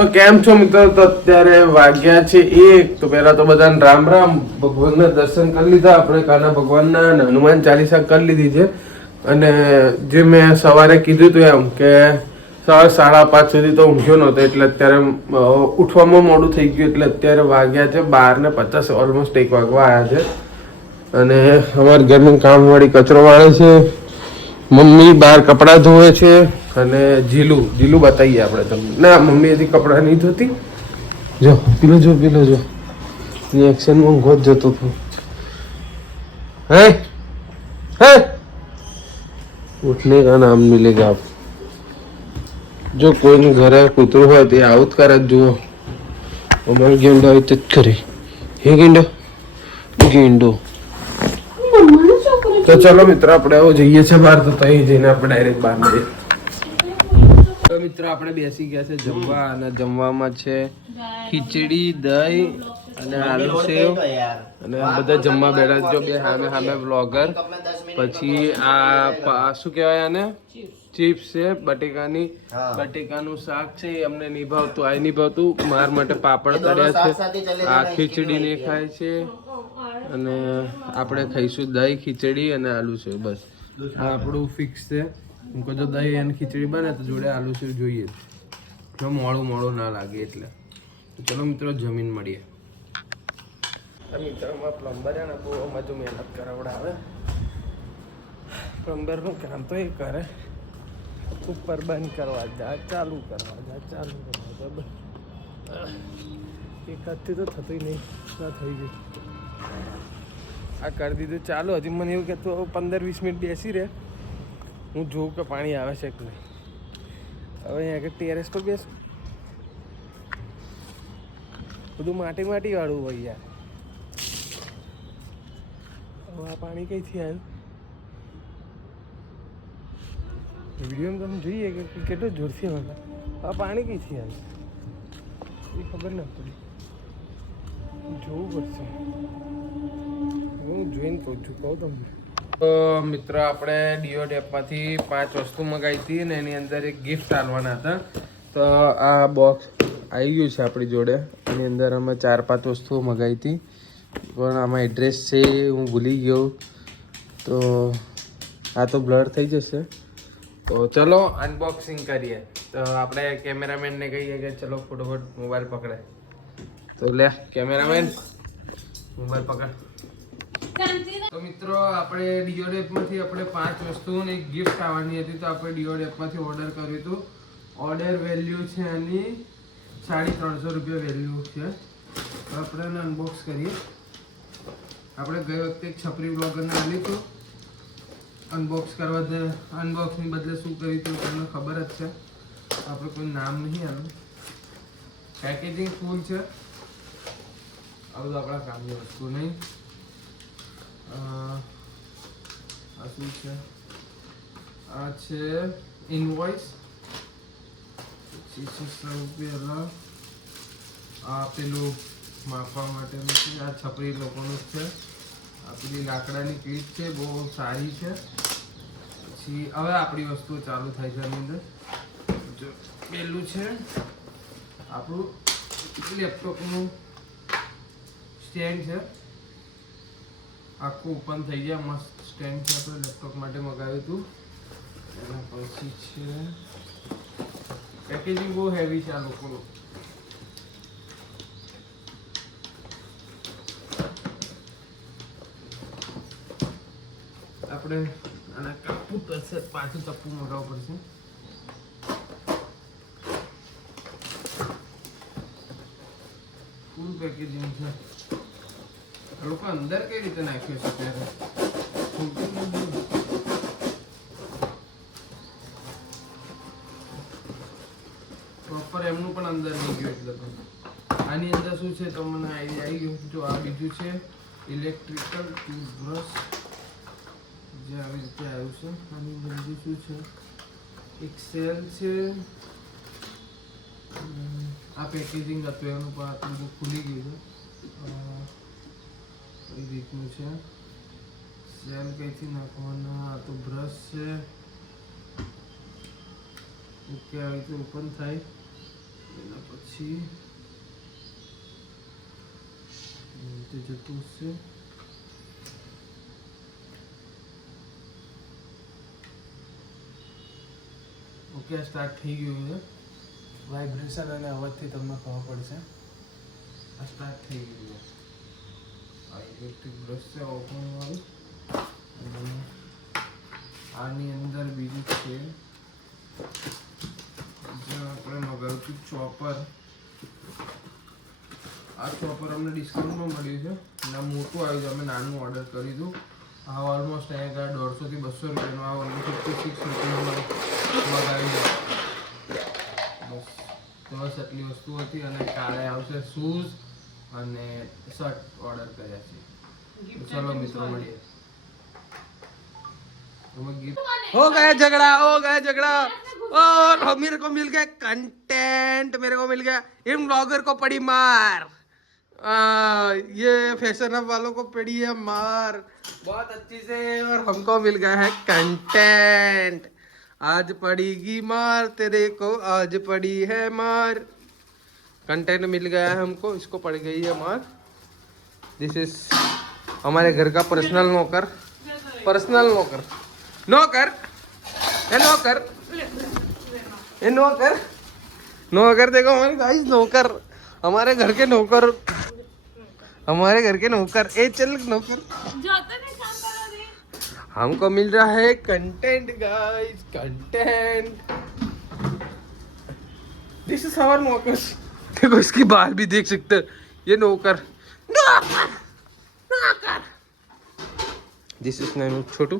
તો કેમ છો મિત્રો? તો અત્યારે વાગ્યા છે 1. તો પહેલા તો બધાને રામ રામ. ભગવાનના દર્શન કરી લીધા આપણે, કાના ભગવાનના અને હનુમાન ચાલીસા કરી લીધી છે. અને જે મેં સવારે કીધું હતું એમ કે સવારે 5:30 સુધી તો ઊંઘ્યો નહોતો, એટલે અત્યારે ઉઠવામાં મોડું થઈ ગયું. એટલે અત્યારે વાગ્યા છે 12:50, ઓલમોસ્ટ 1 વાગવા આવ્યા છે. અને અમારા ઘરનું કામવાળી કચરો વાળે છે, મમ્મી બહાર કપડાં ધોવે છે, અને જીલું બતાવીએ આપણે તમને. ના, મમ્મી હજી કપડાં નહીં ધોતી. જો પેલો જો એક્શનમાં ઊંઘો જ જતો હતો. હે હે ઉઠને કા નામ નહીં લેગા આપ. જો કોઈનું ઘરે કૂતરું હોય તો આવું જ કરે. જુઓ અમારે ગેંડો આવી જ કરે. હે ગેંડો. તો ચલો મિત્રો, આપણે આવો જઈએ છીએ બહાર. તો અહીં જઈને આપણે ડાયરેક્ટ બહાર જઈએ. તો મિત્રો, આપણે બેસી ગયા છે જમવા, અને જમવામાં છે ખીચડી, દહીં અને આલુ સેવ. અને બધા જમવા બેઠા. જો બે સામે બ્લોગર. પછી આ શું કહેવાય આને, ચિપ્સ છે બટેકાનું શાક છે. અમને નિભાવતું આ નિભાવતું. માર માટે પાપડ તળ્યા છે. આ ખીચડી ને ખાય છે. અને આપણે ખાઈશું દહીં, ખીચડી અને આલુ સેવ. બસ આ આપણું ફિક્સ છે. જો દહીં અને ખીચડી બને તો જોડે આલુ સેવ જોઈએ. જો મોડું ના લાગે એટલે. તો ચલો મિત્રો, જમીન મળીએ. મિત્રોમાં પ્લમ્બર છે ને, બહુ મજુ મહેનત કરાવડાવે. પ્લમ્બરનું કામ તો એ કરે, ઉપર બંધ કરવા જા, ચાલુ કરવા જા. એક હાથથી તો થતું નહીં, ના થઈ ગયું. આ કરી દીધું ચાલુ. હજી મને એવું કે તો 15-20 મિનિટ બેસી રહે, હું જોઉં કે પાણી આવે છે કે નહીં. હવે અહીંયા આગળ ટેરેસ પર બેસું, બધું માટી વાળું હોય યાર. હવે આ પાણી કઈથી આવ્યું? વિડીયોમાં તમે જોઈએ કે કેટલું જોરથી આવે. આ પાણી કઈથી આવ્યું એ ખબર ના પડી. જોવું પડશે. હું જોઈને કહું તમને. તો મિત્રો, આપણે ડીઓ ડેપમાંથી 5 વસ્તુ મંગાવી હતી, અને એની અંદર એક ગિફ્ટ આલવાના હતા. તો આ બોક્સ આવી ગયું છે આપણી જોડે. એની અંદર અમે 4-5 વસ્તુઓ મંગાવી હતી, પણ આમાં એડ્રેસ છે હું ભૂલી ગયો. તો આ તો બ્લર થઈ જશે. તો ચલો અનબોક્સિંગ કરીએ. તો આપણે કેમેરામેનને કહીએ કે ચલો ફટોફટ મોબાઈલ પકડે. તો લે કેમેરામેન, મોબાઈલ પકડ. તો મિત્રો, આપણે ડીઓ ડેપમાંથી આપણે 5 વસ્તુઓની એક ગિફ્ટ આવવાની હતી. તો આપણે ડીઓ ડેપમાંથી ઓર્ડર કર્યું હતું. ઓર્ડર વેલ્યુ છે એની 350 રૂપિયા વેલ્યુ છે. તો આપણે એને અનબોક્સ કરીએ. આપણે ગઈ વખતે એક છપરી બ્લોગરને આપ્યું હતું અનબોક્સ કરવા દે. અનબોક્સની બદલે શું કર્યું હતું તમને ખબર જ છે. આપણે કોઈ નામ નહીં આનું. પેકેજિંગ ફૂલ છે. આ બધું આપણા કામની વસ્તુ નહીં. આ શું છે? આ છે ઇનવોઇસ. 600 રૂપિયા. આ પેલું માપવા માટેનું છે. આ છપરી લોકોનું જ છે. આ પેલી લાકડાની ક્લિપ છે, બહુ સારી છે. પછી હવે આપણી વસ્તુઓ ચાલુ થાય છે. એની અંદર જો પેલું છે આપણું લેપટોપનું સ્ટેન્ડ છે. આખું ઓપન થઈ ગયા, મસ્ત સ્ટેન્ડ છે. આપણે લેપટોપ માટે મગાવ્યું હતું. એના પછી છે પેકેજિંગ બહુ હેવી છે આ લોકોનું. આપણે આને કાપવું પડશે, પાછું ચપ્પુ મગાવવું પડશે. ફૂલ પેકેજિંગ છે. આ લોકો અંદર કઈ રીતે નાખ્યું છે ત્યારે પ્રોપર એમનું પણ અંદર નહીં ગયું. એટલે તો આની અંદર શું છે તો મને આઈડિયા આવી ગયું. જો આ બીજું છે ઇલેક્ટ્રિકલ ટૂથબ્રશ, જે આવી રીતે આવ્યું છે. આની અંદર બીજું શું છે? એક સેલ છે. આ પેકેજિંગ હતું એનું, પણ આટલું ખુલી ગયું છે. કઈ રીતનું છે? સેલ કઈથી નાખવાના? આ તો બ્રશ છે. ઓકે, આવી રીતે ઓપન થાય. એના પછી પછી તે જતું છે. ઓકે સ્ટાર્ટ થઈ ગયું છે. વાઇબ્રેશન અને અવાજથી તમને ખબર પડશે આ સ્ટાર્ટ થઈ ગયું છે. આ ઇલેક્ટ્રિક બ્રશ છે ઓપન વાળું. અને આની અંદર બીજું છે જે આપણે મગાવ્યું ચોપર. આ ચોપર અમને ડિસ્કાઉન્ટમાં મળ્યું છે અને આ મોટું આવ્યું છે. અમે નાનું ઓર્ડર કરી દીધું. આ ઓલમોસ્ટ અહીંયા 150 થી 200 રૂપિયાનું. આ ઓલમોસ્ટ 56 રૂપિયામાં મગાવી છે. બસ આટલી વસ્તુ હતી. અને કાલે આવશે શૂઝ અને શર્ટ ઓર્ડર કર્યા છે. ચલો મિત્રો મળીએ. हो गया झगड़ा और मेरे को मिल गया कंटेंट. मेरे को मिल गया इन ब्लॉगर को पड़ी मार. ये फैशन अप वालों को पड़ी है मार बहुत अच्छी से. और हमको मिल गया है कंटेंट. आज पड़ेगी मार तेरे को, आज पड़ी है मार. कंटेंट मिल गया है हमको. इसको पड़ गई है मार. दिस इज हमारे घर का पर्सनल नौकर. नौकर देखो हमारे गाइस. नौकर हमारे घर के नौकर. ए चल नौकर. हमको मिल रहा है content guys. Content. This is our नौकर. देखो इसकी बाल भी देख सकते हो. ये नौकर. दिस इज छोटू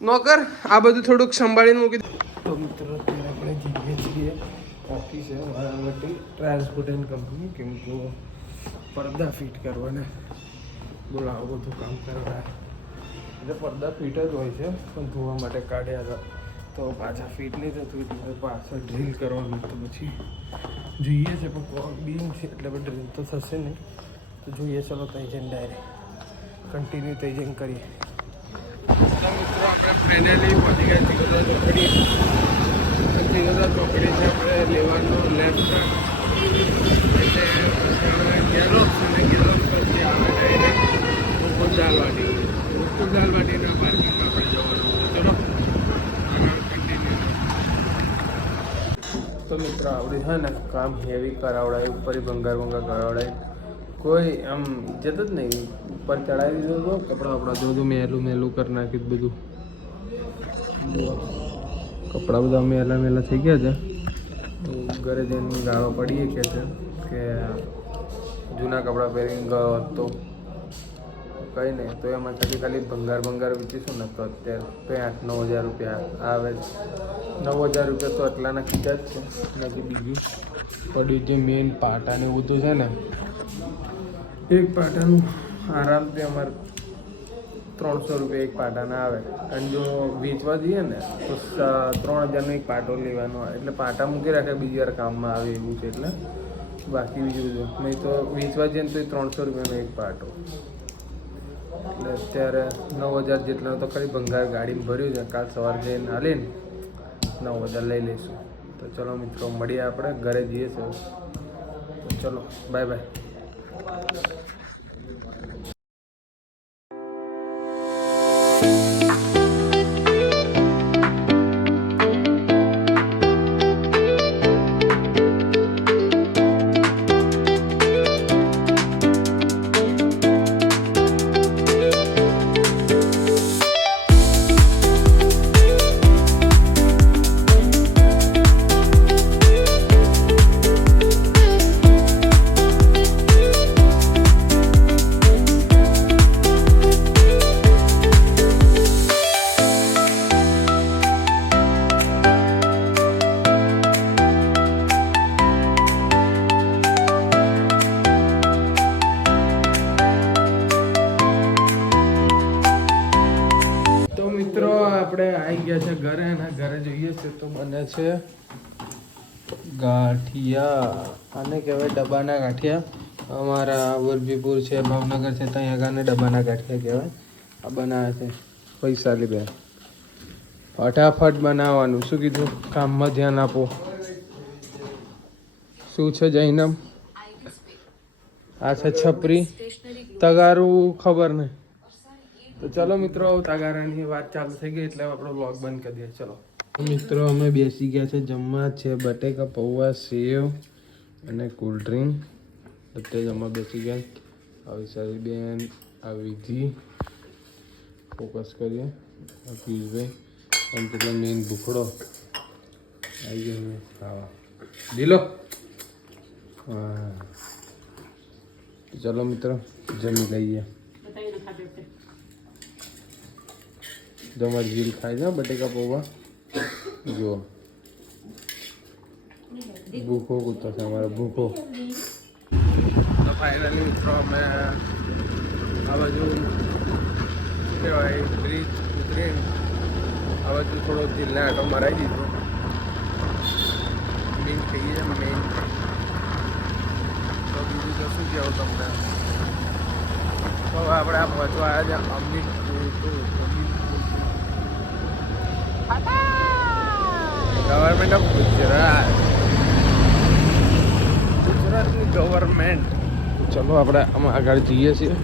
નોકર. આ બધું થોડુંક સંભાળીને મૂકી દો. તો મિત્રો આપણે જઈએ છીએ ઓફિસ છે મારા માટે ટ્રાન્સપોર્ટ એન્ડ કંપની. કેમ કે પડદા ફિટ કરવાના. બોલો આવું બધું કામ કરવા. એટલે પડદા ફિટ જ હોય છે પણ ધોવા માટે કાઢ્યા હતા તો પાછા ફિટ નહીં થતું એટલે પાછળ ડ્રીલ કરવાનું. તો પછી જોઈએ છે પણ બીમ છે એટલે ડ્રીલ તો થશે નહીં. તો જોઈએ ચલો ત્યાં જઈને ડાયરેક્ટ કન્ટિન્યુ થઈ જઈને કરીએ. મિત્રો આપણે ફાઇનલી પહોંચી ગયા ચિકોદરા ચોકડી. ચિકોદરા ચોકડી છે આપણે લેવાનું લેફ્ટ ગેરોક્સ અને ગેરોક્સ પછી આપણે ડાયરેક્ટ મુકુંદ દાલવાટીના પાર્કિંગમાં આપણે જવાનું. ચલો કન્ટિન્યુ. તો મિત્રો આવડે છે ને કામ હેવી કરાવડાય. ઉપર ભંગાર કરાવડાય. કોઈ આમ ઇજ્જત જ નહીં. ઉપર ચડાવી દીધું તો કપડાં જો મેલું કરી નાખ્યું બધું. કપડાં બધા મેલા થઈ ગયા છે. ઘરે જઈને ગાળો પડીએ કે છે કે જૂના કપડાં પહેરીને ગયો હતો કંઈ નહીં. તો એમાં ખાલી ભંગાર વેચીશું ને તો અત્યારે 8-9 હજાર રૂપિયા આવે છે. 9 હજાર રૂપિયા તો આટલાના કીધા જ છે. નથી બીજું પડ્યું જે મેઇન પાટાને એવું બધું છે ને. એક પાટાનું આરામથી અમારે 300 રૂપિયા એક પાટાના આવે. અને જો વેચવા જઈએ ને તો 3000નો એક પાટો લેવાનો આવે. એટલે પાટા મૂકી રાખે બીજી વાર કામમાં આવે એવું છે. એટલે બાકી બીજું બધું નહીં. તો વેચવા જઈએ ને તો 300 રૂપિયાનો એક પાટો. એટલે અત્યારે 9000 જેટલાનો તો ખાલી ભંગાર ગાડીમાં ભર્યું છે. કાલ સવારે જઈને હાલીને 9000 લઈ લઈશું. તો ચલો મિત્રો મળીએ આપણે ઘરે જઈએ છીએ. તો ચલો બાય બાય. આપણે આવી ગયા છે ઘરે. અને ઘરે જોઈએ છે તો બને છે ગાંઠિયા. આને કહેવાય ડબ્બાના ગાંઠિયા. અમારા વલભીપુર છે, ભાવનગર છે, ત્યાં આગળ ડબ્બાના ગાંઠિયા કહેવાય. આ બનાવે છે વૈશાલી બેન. ફટાફટ બનાવવાનું. શું કીધું? કામમાં ધ્યાન આપો. શું છે જૈનમ? આ છે છપરી. તગારું ખબર નહીં. તો ચલો મિત્રો, તગારાની વાત ચાલુ થઈ ગઈ એટલે આપણો વ્લોગ બંધ કરી દઈએ. ચલો મિત્રો, અમે બેસી ગયા છે જમવા. છે બટેકા પૌવા, સેવ અને કોલ્ડ ડ્રિંક. બધે જમવા બેસી ગયા. આવી સારી બેન, આ વિધિ, ફોકસ કરીએ. પિયુષભાઈ અને પેલો મેઇન ભૂખડો આવી ગયો ખાવા. ઢીલો. હા, ચલો મિત્રો, જમી લઈએ. તમારી જીલ ખાય છે બટેકા પૌવા. જુઓ, ભૂખો કૂતો છે અમારો ભૂખો. તો ફાઇનલી મિત્રો અમે આ બાજુ શું કહેવાય બ્રિજ ઉતરીને આ બાજુ થોડો દિલને આટો મરાવી દીધો. મેઇન થઈ છે મેઇન. તો બીજું તો શું કહેવું તમને. તો આપણે આ પહોંચવા આવ્યા છે અમની ગવર્મેન્ટ ઓફ ગુજરાત. ગુજરાતની ગવર્મેન્ટ. ચલો આપણે આમાં આગળ જઈએ છીએ.